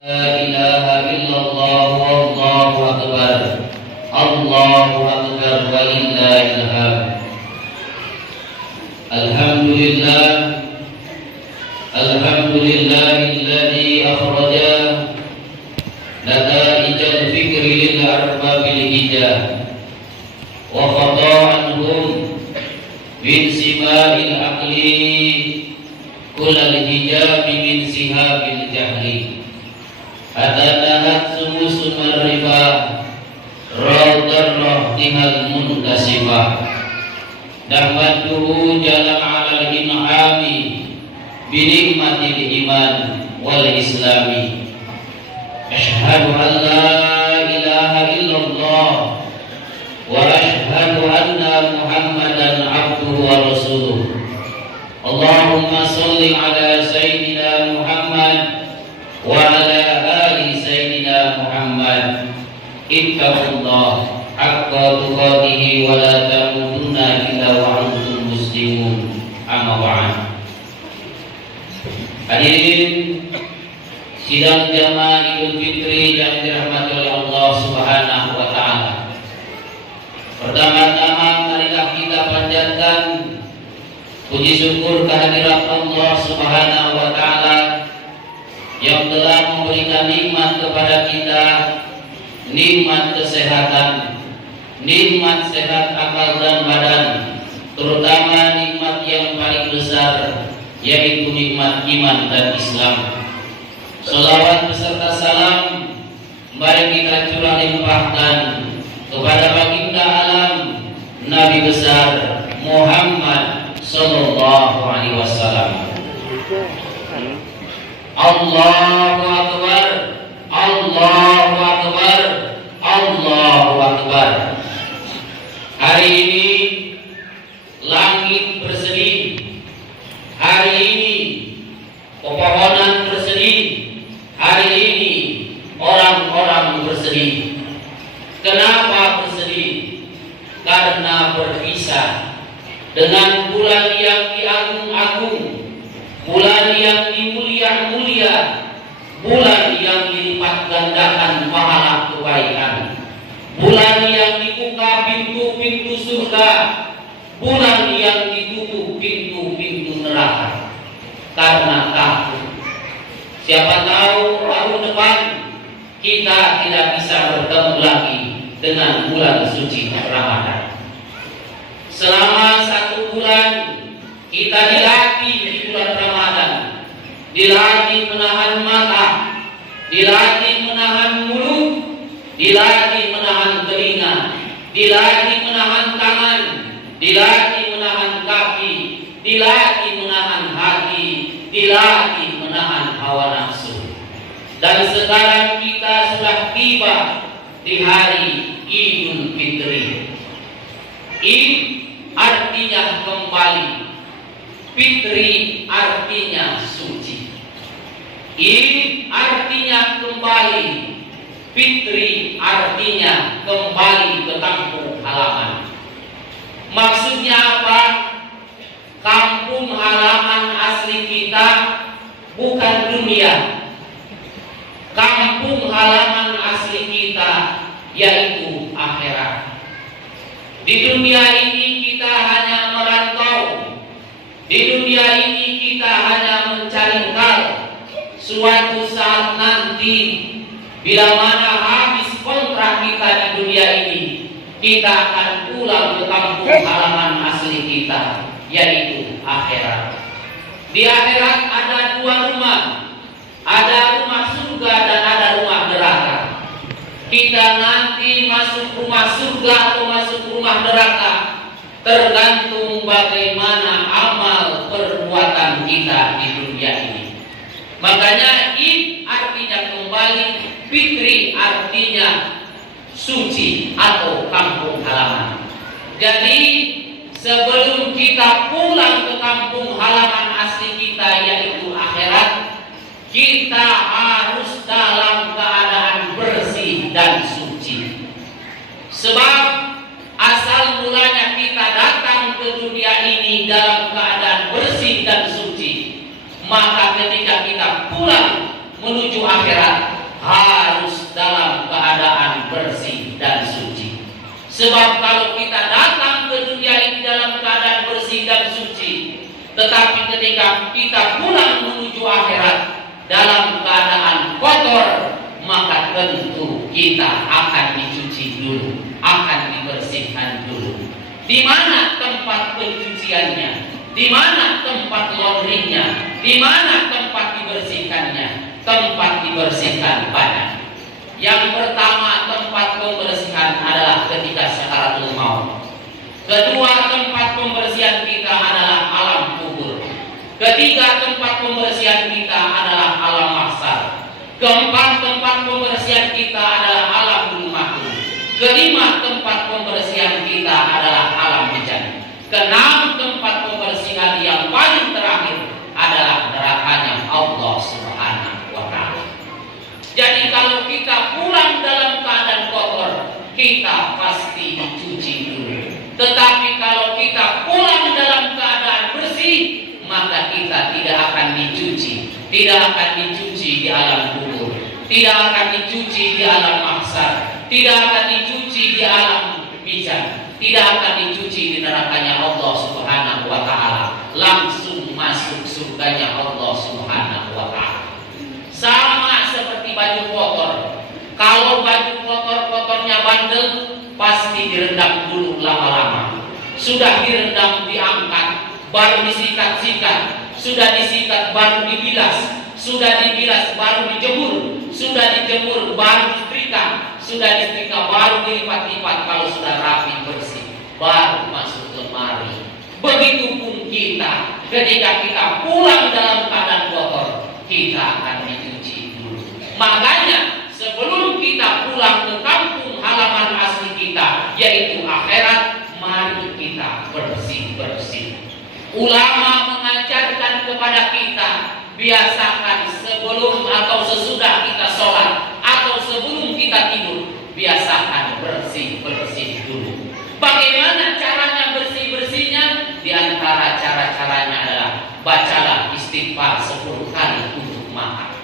لا إله إلا الله والله أكبر الله أكبر ولله الحمد. الحمد لله الذي أخرج نتائج الفكر للأرباب الهجاء وقضى عنهم من سماء العقل كل الحجاب من سهاب الجهل. Adanahat sumusumar riba Rawdar rahdihal muntasibah. Nahmaduhu jalan alal in'ami binikmatil iman wal islami. Ashhadu an la ilaha illallah wa ashhadu anna muhammadan abduhu wa rasuluh. Allahumma salli ala sayyidina Muhammad wa ala Muhammad. Ittaqullah haqqa tuqatih wa la tamutunna illa wa antum muslimun. Amma ba'd. Hadirin sidang jamaah Idul Fitri yang dirahmati oleh Allah Subhanahu wa taala. Pertama-tama marilah kita panjatkan puji syukur kehadirat Allah Subhanahu wa taala yang telah memberikan nikmat kepada kita, nikmat kesehatan, nikmat sehat akal dan badan, terutama nikmat yang paling besar, yaitu nikmat iman dan Islam. Salawat beserta salam mari kita curah limpahkan kepada baginda alam Nabi besar Muhammad sallallahu alaihi wasallam. Allahu Akbar, Allahu Akbar, Allahu Akbar. Hari ini langit bersedih, hari ini pepohonan bersedih, hari ini orang-orang bersedih. Kenapa bersedih? Karena berpisah dengan bulan yang diagung-agung, bulan yang dimulia-mulia, bulan yang dilipat gandakan pahala kebaikan, bulan yang dibuka pintu-pintu surga, bulan yang ditutup pintu-pintu neraka. Karena takut, siapa tahu tahun depan kita tidak bisa bertemu lagi dengan bulan suci Ramadan. Selama 1 bulan kita dilatih di bulan Ramadan, dilatih menahan mata, dilatih menahan mulut, dilatih menahan telinga, dilatih menahan tangan, dilatih menahan kaki, dilatih menahan hati, dilatih menahan hawa nafsu. Dan sekarang kita sudah tiba di hari Idul Fitri. Id artinya kembali, Fitri artinya suci. Id artinya kembali, Fitri artinya kembali ke kampung halaman. Maksudnya apa? Kampung halaman asli kita bukan dunia. Kampung halaman asli kita yaitu akhirat. Di dunia ini kita hanya merantau. Di dunia ini kita hanya mencari hal. Suatu saat nanti bila mana habis kontrak kita di dunia ini, kita akan pulang ke kampung halaman asli kita, yaitu akhirat. Di akhirat ada 2 rumah. Ada rumah surga dan ada rumah neraka. Kita nanti masuk rumah surga atau masuk rumah neraka tergantung bagaimana amal perbuatan kita di dunia ini. Makanya Id artinya kembali, Fitri artinya suci atau kampung halaman. Jadi sebelum kita pulang ke kampung halaman asli kita yaitu akhirat, kita harus dalam keadaan bersih dan suci. Sebab asal mulanya kita datang ke dunia ini dalam keadaan bersih dan suci, maka ketika kita pulang menuju akhirat, harus dalam keadaan bersih dan suci. Sebab kalau kita datang ke dunia ini dalam keadaan bersih dan suci, tetapi ketika kita pulang menuju akhirat dalam keadaan kotor, maka tentu kita akan dicuci dulu, akan dibersihkan dulu. Di mana tempat pencuciannya? Di mana tempat laundrynya? Di mana tempat dibersihkannya? Tempat dibersihkan badan. Yang pertama, tempat pembersihan adalah ketika sakaratul maut. Kedua, tempat pembersihan kita adalah alam kubur. Ketiga, tempat pembersihan kita adalah alam mahsyar. Keempat, tempat pembersihan kita adalah alam mahsyar. Kelima, tempat pembersihan kita adalah alam bencana. Keenam, tempat pembersihan yang paling terakhir adalah nerakanya Allah Subhanahu wa Ta'ala. Jadi kalau kita pulang dalam keadaan kotor, kita pasti dicuci dulu. Tetapi kalau kita pulang dalam keadaan bersih, maka kita tidak akan dicuci. Tidak akan dicuci di alam kubur, tidak akan dicuci di alam mahsyar, tidak akan dicuci di alam mizan, tidak akan dicuci di nerakanya Allah Subhanahu wa Ta'ala. Langsung masuk surganya Allah Subhanahu wa Ta'ala. Sama seperti baju kotor. Kalau baju kotor-kotornya bandel, pasti direndam dulu lama-lama. Sudah direndam, diangkat, baru disikat-sikat. Sudah disikat, baru dibilas. Sudah dibilas, baru dijemur. Sudah dijemur, baru disetrika. Sudah disetrika, baru dilipat-lipat. Kalau sudah rapi bersih, baru masuk lemari. Begitupun kita, ketika kita pulang dalam keadaan kotor, kita akan dicuci dulu. Makanya sebelum kita pulang ke kampung halaman asli kita, yaitu akhirat, mari kita bersih-bersih. Ulama mengajarkan kepada kita, biasakan sebelum atau sesudah kita sholat atau sebelum kita tidur, biasakan bersih-bersih dulu. Bagaimana caranya bersih-bersihnya? Di antara cara-caranya adalah bacalah istighfar 10 kali untuk mata,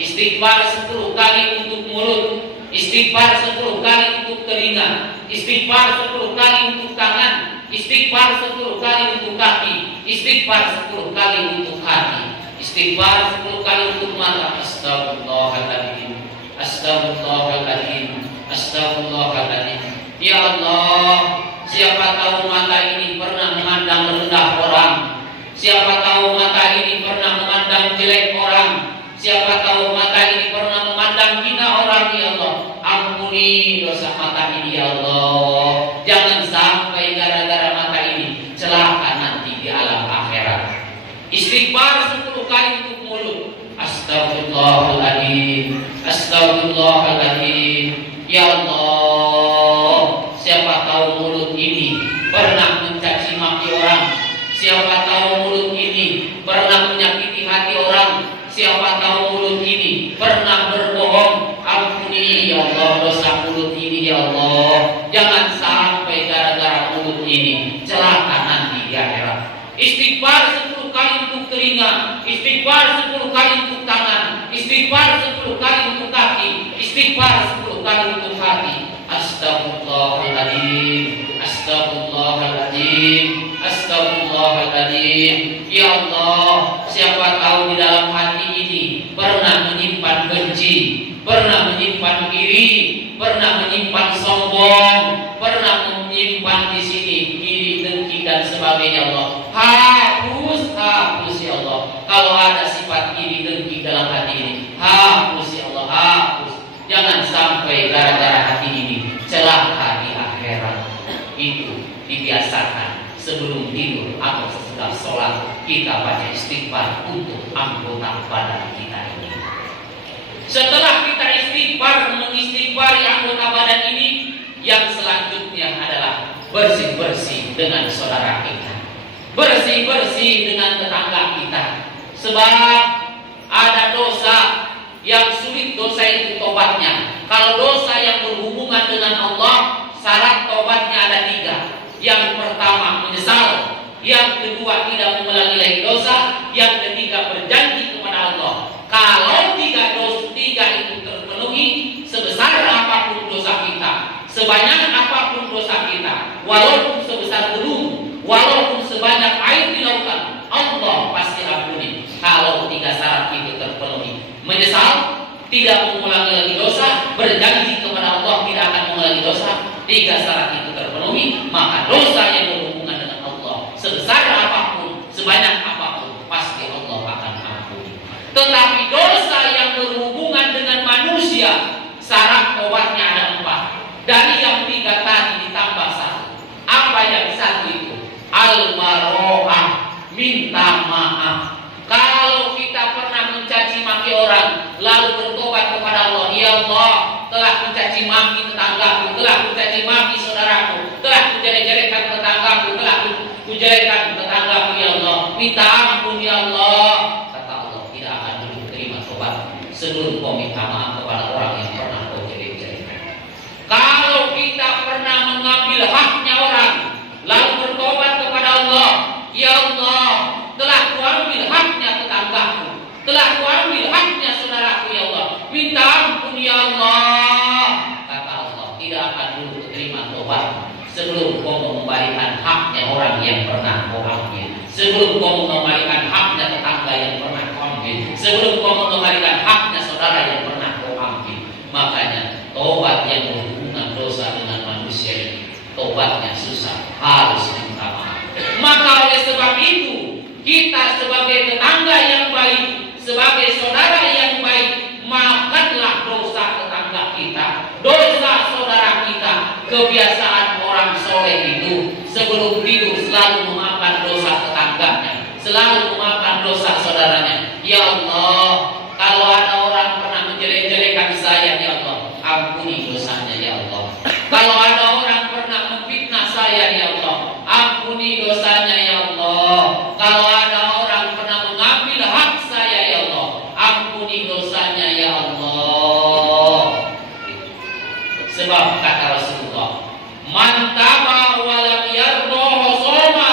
istighfar 10 kali untuk mulut, istighfar 10 kali untuk telinga, istighfar 10 kali untuk tangan, istighfar 10 kali untuk kaki, istighfar 10 kali untuk hati, istighfar 10 kali untuk mata. Astagfirullahaladzim, astagfirullahaladzim, astagfirullahaladzim. Ya Allah, siapa tahu mata ini pernah memandang rendah orang, siapa tahu mata ini pernah memandang jelek orang, siapa tahu mata ini pernah memandang hina orang. Ya Allah, ampuni dosa mata ini ya Allah. Jangan sampai gara-gara mata ini celaka nanti di alam akhirat. Istighfar 10 kali untuk mulut. Astagfirullahaladzim, astagfirullahaladzim. Ya Allah, siapa tahu mulut ini pernah mencaci maki orang, siapa tahu mulut ini pernah menyakiti hati orang, siapa tahu mulut ini pernah berbohong. Ampuni ya Allah dosa mulut ini ya Allah. Jangan sampai gara-gara mulut ini celaka nanti di akhirat. Istighfar 10 kali untuk telinga, istighfar 10 kali untuk tangan, istighfar 10 kali untuk kaki, istighfar 10 kali untuk hati. Astagfirullahaladzim, astagfirullahaladzim, astagfirullahaladzim. Ya Allah, siapa tahu di dalam hati ini pernah menyimpan benci, pernah menyimpan iri, pernah menyimpan sombong, pernah menyimpan di sini iri, dengki dan sebagainya. Allah, hapus, hapus ya Allah. Kalau ada sifat iri, dengki dalam hati ini, hapus ya Allah, hapus. Jangan sampai gara-gara hati ini celaka di akhirat. Itu dibiasakan sebelum tidur atau setelah sholat kita baca istighfar untuk anggota badan kita ini. Setelah kita istighfar, mengistighfari anggota badan ini, yang selanjutnya adalah bersih-bersih dengan saudara kita, bersih-bersih dengan tetangga kita. Sebab ada dosa yang sulit dosa itu tobatnya. Kalau dosa yang berhubungan dengan Allah, syarat tobatnya ada 3. Yang pertama menyesal, yang kedua tidak mengulangi lagi dosa, yang ketiga berjanji kepada Allah. Kalau 3 itu terpenuhi, walaupun sebesar gunung, walaupun sebanyak air di lautan, Allah pasti ampuni. Kalau 3 syarat itu terpenuhi. Menyesal, tidak mengulangi lagi dosa, berjanji kepada Allah tidak akan mengulangi dosa, 3 syarat itu terpenuhi, maka dosa yang berhubungan dengan Allah sebesar apapun, sebanyak apapun, pasti Allah akan ampuni. Tetapi dosa yang berhubungan dengan manusia, syarat tobatnya ada 4. Dari yang 3 tadi ditambah 1. Apa yang 1 itu? Al-maro'ah, minta maaf. Kalau kita pernah mencaci maki orang, lalu bertobat kepada Allah, ya Allah, telah mencaci maki tetanggaku, telah mencaci maki saudaraku, telah menjelek-jelekkan tetanggaku, telah menjelekkan tetanggaku, ya Allah, minta ampun ya Allah. Kata Allah, tidak akan diterima tobat sebelum kau minta maaf kepada orang yang pernah kau jelek-jelekkan. Kalau kita pernah mengambil haknya orang, lalu bertobat kepada Allah, ya Allah, telah kuambil haknya tetanggaku, telah kuambil haknya saudaraku, ya Allah, minta ampun ya Allah. Kata Allah, tidak akan dulu terima tobat sebelum kau mengembalikan haknya orang yang pernah kau ambil, sebelum kau mengembalikan haknya tetangga yang pernah kau ambil, sebelum kau mengembalikan haknya saudara yang pernah kau ambil. Makanya tobat yang berhubungan dosa dengan manusia ini, tobatnya susah, harus minta maaf. Maka oleh sebab itu, kita sebagai tetangga yang baik, sebagai saudara yang baik, maafkanlah dosa tetangga kita, dosa saudara kita. Kebiasaan orang soleh itu sebelum tidur selalu memaafkan dosa tetangganya, selalu memaafkan dosa saudaranya. Ya Allah, kalau ada orang pernah menjelek-jelekan saya, ya Allah, ampuni dosanya ya Allah. Kalau ada orang pernah memfitnah saya, ya Allah, ampuni dosanya ya Allah. Kalau ada orang pernah mengambil hak saya, ya Allah, ampuni dosanya ya Allah. Sebab kata Rasulullah, man taba wa lam yardahu shoma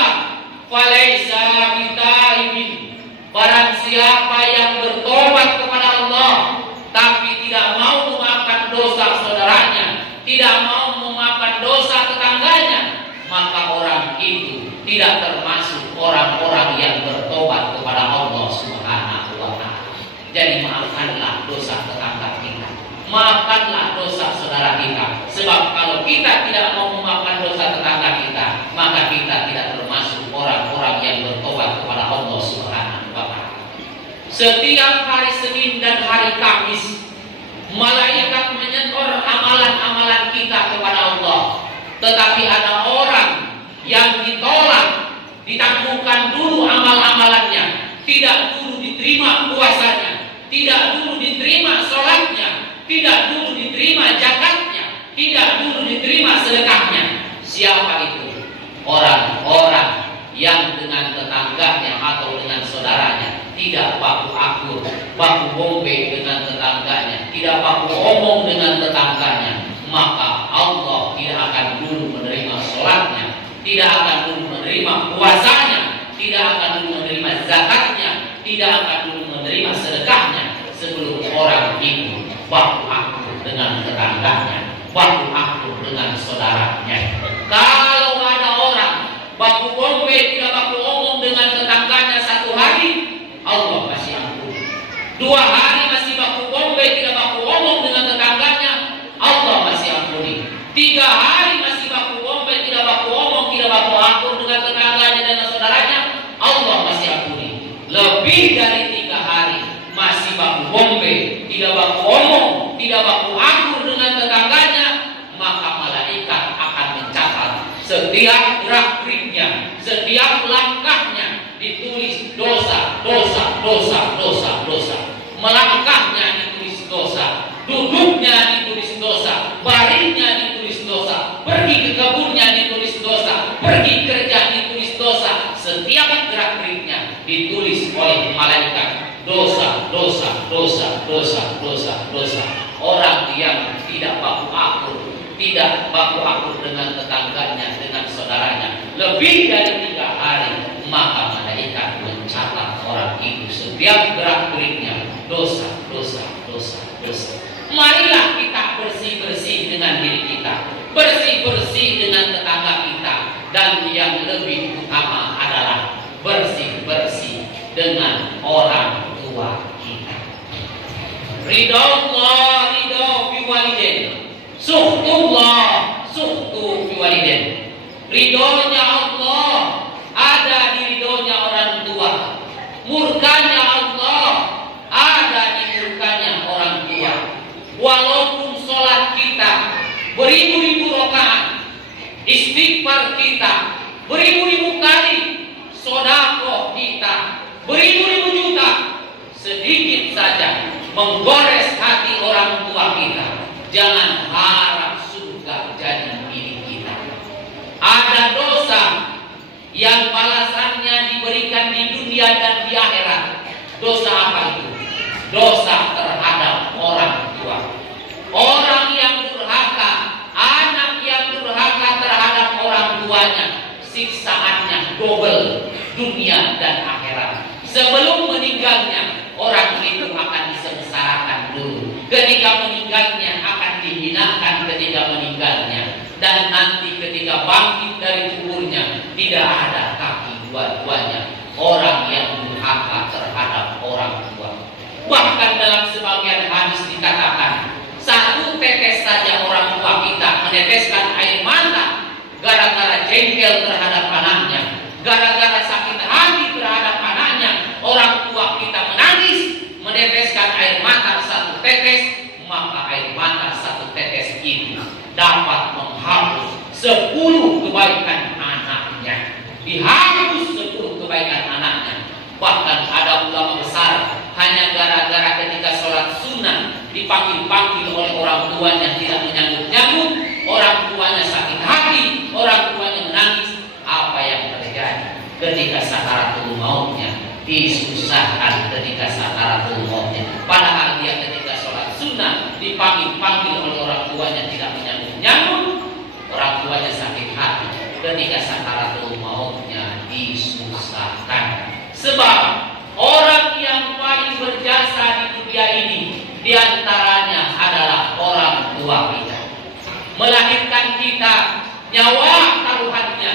falaysa bitaibin. Barang siapa yang bertobat kepada Allah tapi tidak mau memaafkan dosa saudaranya, tidak mau memaafkan dosa tetangganya, maka orang itu tidak termasuk orang-orang yang bertobat kepada Allah Subhanahu wa Ta'ala. Jadi maafkanlah dosa tetangga kita, maafkanlah dosa saudara kita. Sebab kalau kita tidak mau memaafkan dosa tetangga kita, maka kita tidak termasuk orang-orang yang bertobat kepada Allah Subhanahu wa Ta'ala. Setiap hari Senin dan hari Kamis, malaikat menyetor amalan-amalan kita kepada Allah. Tetapi ada orang yang ditolak, ditangguhkan dulu amal-amalannya, tidak dulu diterima puasanya, tidak dulu diterima sholatnya, tidak dulu diterima zakatnya, tidak dulu diterima sedekahnya. Siapa itu? Orang-orang yang dengan tetangganya atau dengan saudaranya tidak baku akur, baku bombe dengan tetangganya, tidak baku omong dengan tetangganya, maka Allah tidak akan dulu menerima sholatnya, tidak akan dulu menerima puasanya, tidak akan dulu menerima zakatnya, tidak akan dulu menerima sedekahnya sebelum orang itu baku akur dengan tetangganya, baku akur dengan saudaranya. Kalau ada orang baku bombe, tidak baku omong dengan tetangganya 1 hari, Allah masih ampun. 2 hari masih baku bombe, tidak baku omong dengan tetangganya, Allah masih ampuni. 3 hari masih baku bombe, tidak baku omong, tidak baku akur dengan tetangganya dan saudaranya, Allah masih ampuni. Lebih dari 3 hari masih baku bombe, tidak baku omong, tidak baku akur dengan tetangganya, maka malaikat akan mencatat setiap gerak-geriknya, setiap langkahnya ditulis dosa, dosa, dosa, dosa, dosa. Melangkahnya ditulis dosa, duduknya ditulis dosa, baringnya ditulis dosa, pergi ke kebunnya ditulis dosa, pergi kerja ditulis dosa. Setiap gerak-geriknya ditulis oleh malaikat dosa, dosa, dosa, dosa, dosa, dosa. Orang yang tidak baku akur, tidak baku akur dengan tetangganya, dengan saudaranya, lebih dari 3 hari, maka malaikat mencatat orang itu setiap gerak-geriknya dosa, dosa, dosa, dosa. Marilah kita bersih-bersih dengan diri kita, bersih-bersih dengan tetangga kita, dan yang lebih utama adalah bersih-bersih dengan orang tua kita. Ridho Allah, ridho fi walidain. Suhtullah, suhtu fi walidain. Ridhonya Allah ada di ridhonya orang tua. Murkanya Allah ada di murkanya orang tua. Walaupun sholat kita beribu-ribu rakaat, istighfar kita beribu-ribu kali, sedekah kita beribu-ribu juta, sedikit saja menggores hati orang tua kita, jangan harap surga jadi milik kita. Ada dosa yang balasannya diberikan di dunia dan di akhirat. Dosa apa itu? Dosa terhadap orang tua. Orang yang durhaka, anak yang durhaka terhadap orang tuanya, siksaannya double dunia dan akhirat. Sebelum meninggalnya, orang itu akan disengsarakan dulu. Ketika meninggalnya akan dihinakan ketika meninggalnya. Dan nanti ketika bangkit dari kuburnya, tidak ada kaki dua-duanya. Orang yang durhaka terhadap orang tua. Bahkan dalam sebagian hadis dikatakan, satu tetes saja orang tua kita meneteskan air mata gara-gara jengkel terhadap anaknya, gara-gara sakit hati terhadap anaknya, orang tua kita menangis meneteskan air mata satu tetes, maka air mata satu tetes itu dapat menghapus 10 kebaikan anaknya. Dihapus 10 kebaikan anaknya. Bahkan ada ulama besar hanya gara-gara ketika sholat sunnah dipanggil-panggil oleh orang tuanya tidak menyambut-nyambut, orang tuanya sakit hati, orang tuanya menangis. Apa yang terjadi ketika sakaratul mautnya? Disusahkan ketika sakaratul mautnya. Padahal dia ketika sholat sunnah dipanggil-panggil oleh orang tuanya tidak menyambut-nyambut, orang tuanya sakit hati. Ketika sakaratul mautnya disusahkan. Sebab orang yang paling berjasa di dunia ini diantaranya adalah orang tua kita. Melahirkan kita, nyawa taruhannya.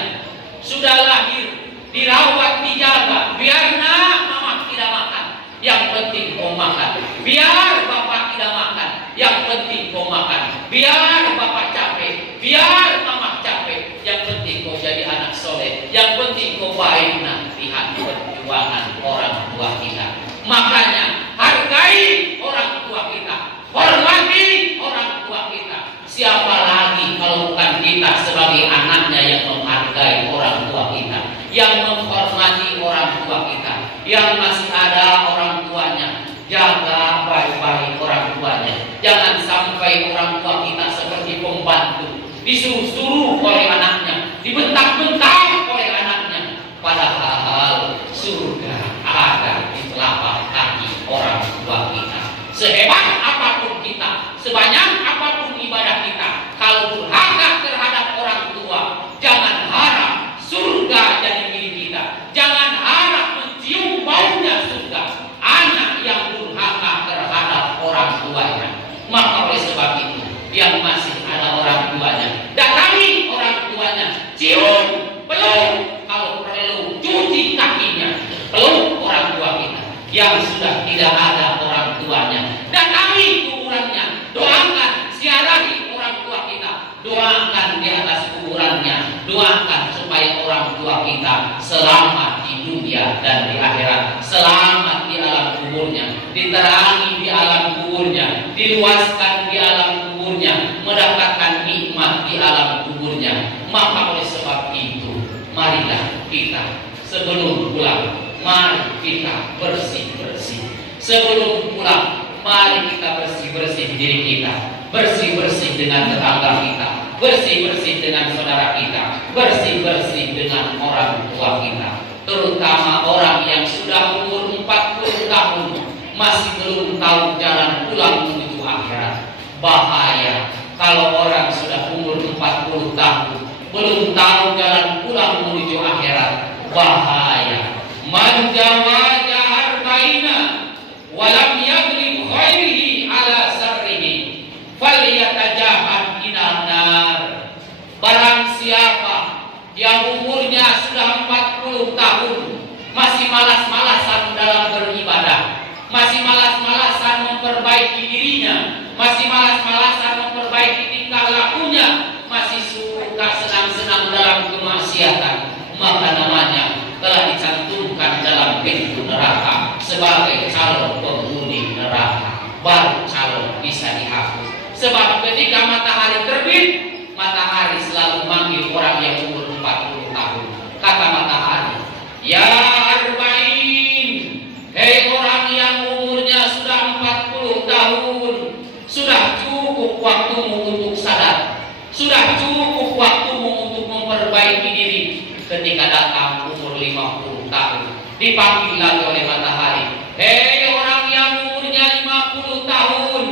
Sudah lahir, dirawat, dijaga. Biar nak mama tidak makan, yang penting kau makan. Biar bapak tidak makan, yang penting kau makan. Biar bapak capek, biar mama capek, yang penting kau jadi anak soleh. Yang penting kau baik. Nah, lihat perjuangan orang tua kita. Makanya hargai orang tua kita, hormati orang tua kita. Siapa lagi kalau bukan kita sebagai anaknya yang menghargai orang tua kita, yang menghormati orang tua kita, yang masih ada orang tuanya, jaga baik-baik orang tuanya. Jangan sampai orang tua kita seperti pembantu, disuruh-suruh oleh anaknya, dibentak-bentak oleh anaknya. Padahal surga ada di telapak kaki orang tua kita. Sehebat apapun kita, sebanyak apapun ibadah kita, kalau durhaka terhadap orang tua, jangan harap surga jadi milik kita. Jangan harap mencium baunya surga. Anak yang durhaka terhadap orang tuanya, maka oleh sebab itu yang masih ada orang tuanya, datangi orang tuanya, cium, peluk, kalau perlu cuci kakinya, peluk orang tua kita. Yang sudah tidak ada orang tuanya, datangi kuburannya, doakan, ziarahi orang tua kita, doakan di atas kuburannya, doakan supaya orang tua kita selamat di dunia dan di akhirat, selamat di alam kuburnya, diterangi di alam kuburnya, diluaskan di alam kuburnya, mendapatkan nikmat di alam kuburnya. Maka oleh sebab itu, marilah kita sebelum pulang, mari kita bersih-bersih. Sebelum pulang, mari kita bersih-bersih diri kita, bersih-bersih dengan tetangga kita, bersih-bersih dengan saudara kita, bersih-bersih dengan orang tua kita. Terutama orang yang sudah umur 40 tahun masih belum tahu jalan pulang menuju akhirat. Bahaya kalau orang sudah umur 40 tahun belum tahu jalan pulang menuju akhirat. Bahaya. Man jawaza arba'ina walam yaglib khairihi ala sarrihi falyatajahad ilan nar. Barang siapa yang malas-malasan dalam beribadah, masih malas-malasan memperbaiki dirinya, masih malas-malasan memperbaiki tingkah lakunya, masih suka senang-senang dalam kemaksiatan, maka namanya telah dicantumkan dalam pintu neraka sebagai calon penghuni neraka. Baru calon bisa dihapus. Sebab ketika matahari terbit, matahari selalu manggil orang yang umur 40 tahun. Kata matahari, ya arba'in, hei orang yang umurnya sudah 40 tahun, sudah cukup waktumu untuk sadar, sudah cukup waktumu untuk memperbaiki diri. Ketika datang umur 50 tahun, dipanggil lagi oleh matahari, hei orang yang umurnya 50 tahun,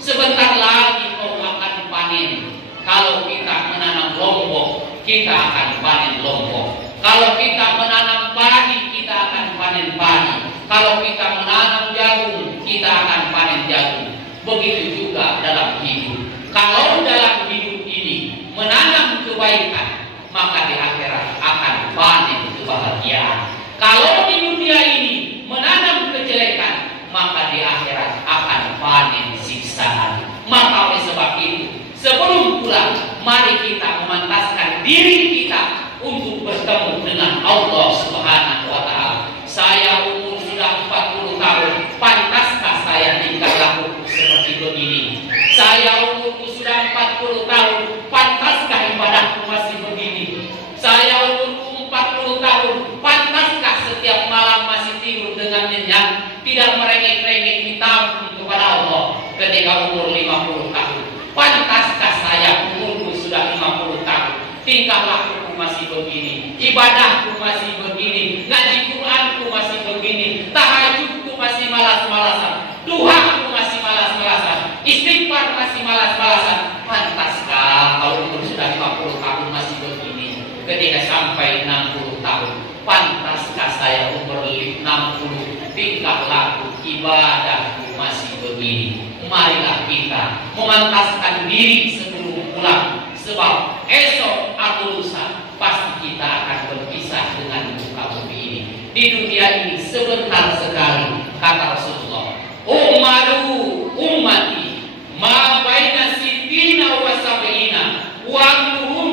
sebentar lagi kau akan panen. Kalau kita menanam lombok, kita akan panen lombok. Kalau kita menanam padi, kita akan panen padi. Kalau kita menanam jagung, kita akan panen jagung. Begitu juga dalam hidup. Kalau dalam hidup ini menanam kebaikan, maka di akhirat akan panen kebahagiaan. Kalau di dunia ini menanam kejelekan, maka di akhirat akan panen siksaan. Maka oleh sebab itu, sebelum pulang, mari kita memantaskan diri kita untuk bertemu dengan Allah Subhanahu wa Ta'ala. Saya umur sudah 40 tahun, pantaskah saya tingkah laku seperti begini? Saya umurku sudah 40 tahun, pantaskah ibadahku masih begini? Saya umurku 40 tahun, pantaskah setiap malam masih tidur dengan nyenyak, tidak merengek-rengek minta kepada Allah ketika umur 50 tahun? Pantaskah saya umurku sudah 50 tahun, tingkah lakuku masih begini, ibadahku masih begini, ngaji Quranku masih begini, tahajudku masih malas-malasan, duhaku masih malas-malasan, istighfar masih malas-malasan? Pantaskah kalau umur sudah 50 tahun masih begini? Ketika sampai 60 tahun, pantaskah saya umur 60, tingkah laku ibadahku masih begini? Marilah kita memantaskan diri sebelum pulang, sebab esok atau lusa pasti kita akan berpisah dengan muka bumi ini. Di dunia ini sebentar sekali, kata Rasulullah, ummatu ummati ma baina sittina wa sab'ina wa anhum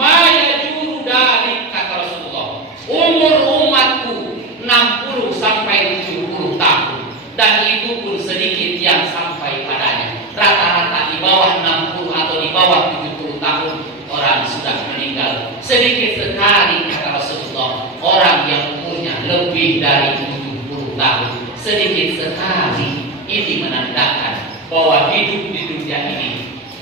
ma yajuru dalik, kata Rasulullah. Umur umatku 60 sampai 70 tahun, dan itu pun sedikit yang sampai padanya. Rata-rata di bawah 60 atau di bawah 70 tahun orang sudah meninggal. Sedikit sekali, kata Rasulullah, orang yang umurnya lebih dari 70 tahun. Sedikit sekali. Ini menandakan bahwa hidup di dunia ini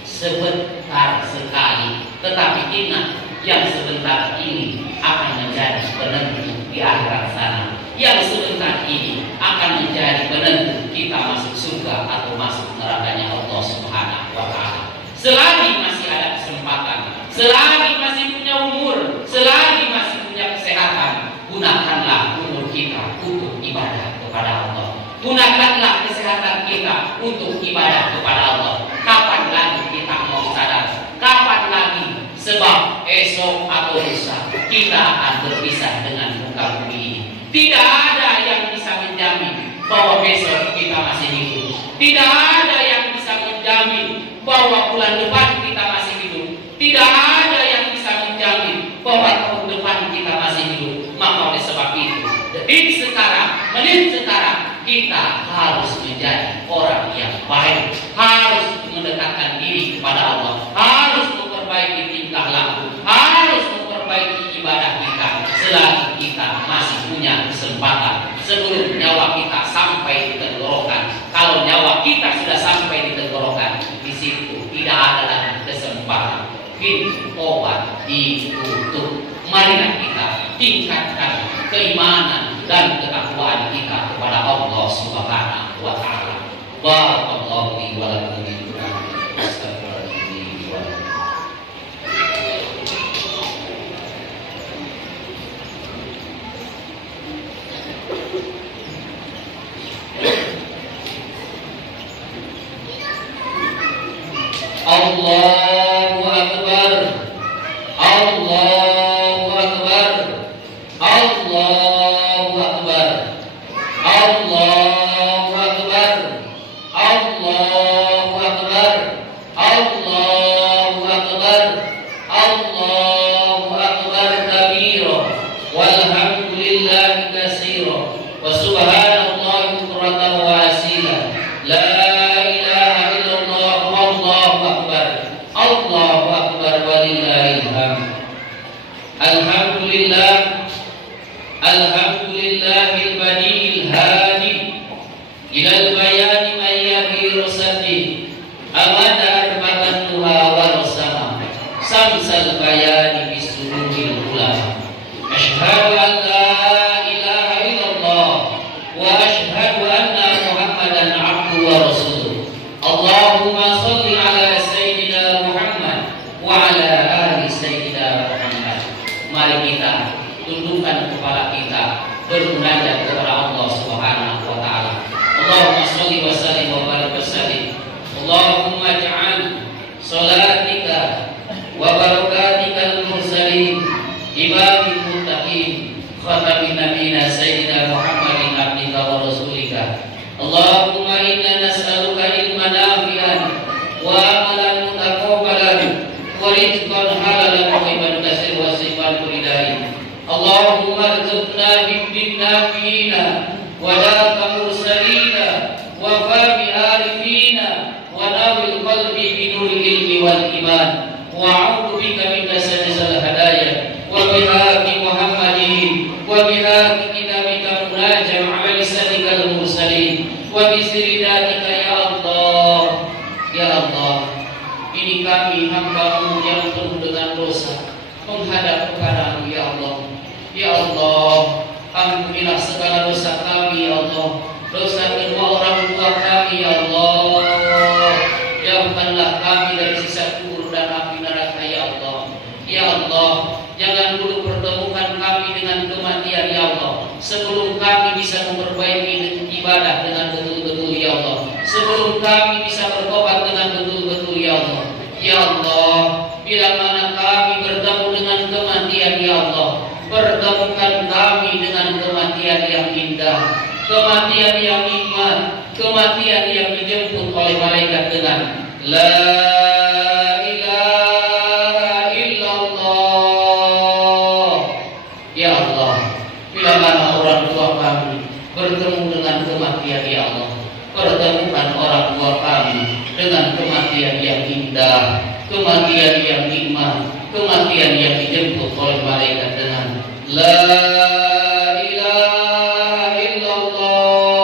sebentar sekali. Tetapi ingat, yang sebentar ini akan menjadi penentu di akhirat sana. Yang sebentar ini akan menjadi penentu kita masuk surga atau masuk nerakanya Allah Subhanahu wa Ta'ala. Selagi masih ada kesempatan, selagi masih punya umur, selagi masih punya kesehatan, gunakanlah umur kita untuk ibadah kepada Allah. Gunakanlah kesehatan kita untuk ibadah kepada Allah. Kapan lagi kita mau sadar? Kapan lagi? Sebab esok atau lusa kita akan berpisah dengan muka bumi ini. Tidak ada yang bisa menjamin bahwa besok kita masih hidup. Tidak ada yang bisa menjamin bahwa bulan depan kita masih hidup. Tidak ada yang bisa menjamin bahwa tahun depan kita masih hidup. Maka oleh sebab itu, detik sekarang, menit sekarang, kita harus menjadi orang yang baik, harus mendekatkan diri kepada Allah, harus memperbaiki tingkah laku, harus memperbaiki ibadah kita selagi kita masih punya kesempatan sebelum nyawa kita sampai di tenggorokan. Kalau nyawa kita sudah sampai di tenggorokan, di situ tidak ada lagi kesempatan. Pintu tobat ditutup. Marilah kita tingkatkan keimanan dan ketakwaan kita kepada Allah Subhanahu wa Ta'ala. Barakallahu li wa lakum fil Qur'an. Astagfirullahaladzim wa Allahu Akbar. Allahu Akbar. Allahu Akbar. Allahu akbar walillahil hamd. Alhamdulillah, alhamdulillahil badiil hadi ilal bayani man yahiru sadi amada arbatan tuha warasama samsal bayani bisururil ulama. Asyhadu an la ilaha illallah wa asyhadu anna Muhammadan abduhu wa rasuluh. Allahumma shalli ala sayyidina Muhammad wa ala ali sayyidina Muhammad. Mari kita tundukkan kepala kita bermunajat kepada Allah Subhanahu wa taala. Allahumma shalli wa sallim wa barik wa sallim. Allahumma ij'al salatika wa barakatikal mursalin imamil muttaqin khatamin nabiyina sayyidina Muhammadin abdika wa rasulika. Allahumma inna nas'aluka ilman nafi'an wa amalan mutaqabbalan wa rizqan halalan wa ibadatan wa sifatan ridai. Allahumma arzuqna biddin nafi'ina wa la mursalina wa fahmi arifina wa nawil qalbi binuril ilmi wal iman wa a'udzu bika min kasalisal hadaya wa bihaqi Muhammadin wa bihaqi kitabika munajam ala lisanikal mursalin wa bisiridatika ya Allah. Ya Allah, ini kami hamba-Mu yang penuh dengan dosa menghadap kepada-Mu ya Allah. Ya Allah, ampunilah segala dosa kami ya Allah, dosa kedua orang tua kami ya Allah. Jauhkanlah kami dari siksa kubur dan api neraka ya Allah. Ya Allah, jangan dulu pertemukan kami dengan kematian ya Allah, sebelum kami bisa memperbaiki ibadah dengan betul-betul ya Allah, sebelum kami bisa bertobat dengan betul-betul ya Allah. Ya Allah, bila mana kami bertemu dengan kematian ya Allah, pertemukan kami dengan kematian yang indah, kematian yang nikmat, kematian yang dijemput oleh malaikat dengan la ilaha illallah. Ya Allah, bila mana orang tua kami bertemu dengan kematian ya Allah, pertemukan orang tua kami dengan kematian yang indah, kematian yang nikmat, kematian yang dijemput oleh malaikat dengan la ilaha illallah.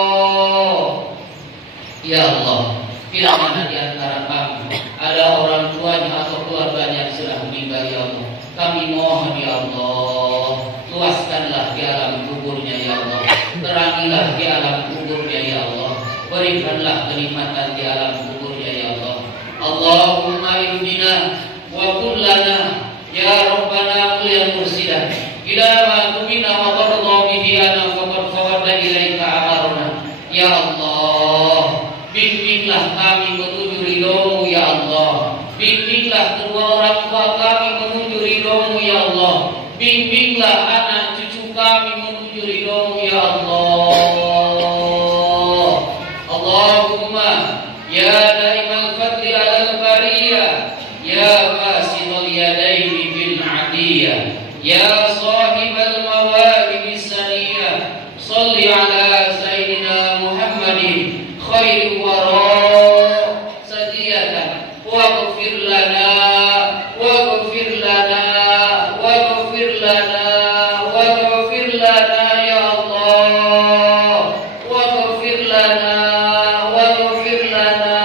Ya Allah, bila mana di antara kami ada orang tuanya atau keluarganya yang sudah meninggal ya Allah, kami mohon ya Allah, luaskanlah di alam kuburnya ya Allah, terangilah di alam kuburnya ya Allah, berikanlah kenikmatan di alam kuburnya ya Allah. Allahumma ihdina wa qul lana ya rabbana qul mursidan ila ma tubina wa tadallahu bihi ana faqad ilaika amarna. Ya Allah, bimbinglah kami menuju ridho-Mu ya Allah, bimbinglah kedua orang tua kami menuju ridho-Mu ya Allah, bimbinglah anak cucu kami menuju ridho-Mu ya Allah. Allahumma ya daimal fadli alal bariyah, ya basidul yadaini bil adiyah, ya sahibal mawahib saniyah, salli ala sayyidina Muhammadin khairul wara sadiyatan waghfir lana waghfir lana waghfir lana waghfir lana ya Allah, waghfir lana waghfir lana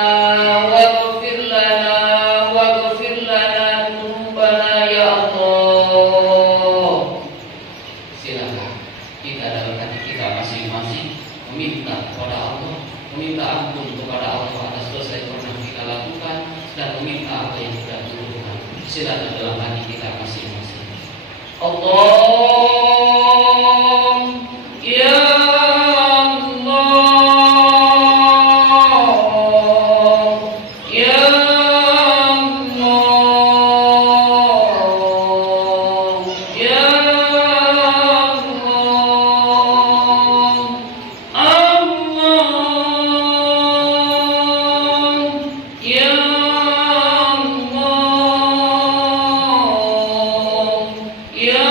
waghfir lana waghfir lana dzunubana ya Allah. Silakan kita dalam hati kita masing-masing meminta kepada Allah, meminta ampun kepada Allah atas dosa yang pernah kita lakukan dan meminta apa yang kita butuhkan. Silakan dalam hati kita masing-masing. Allah ya Allah ya Allah ya Allah, Ya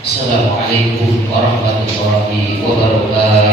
Assalamualaikum warahmatullahi wabarakatuh.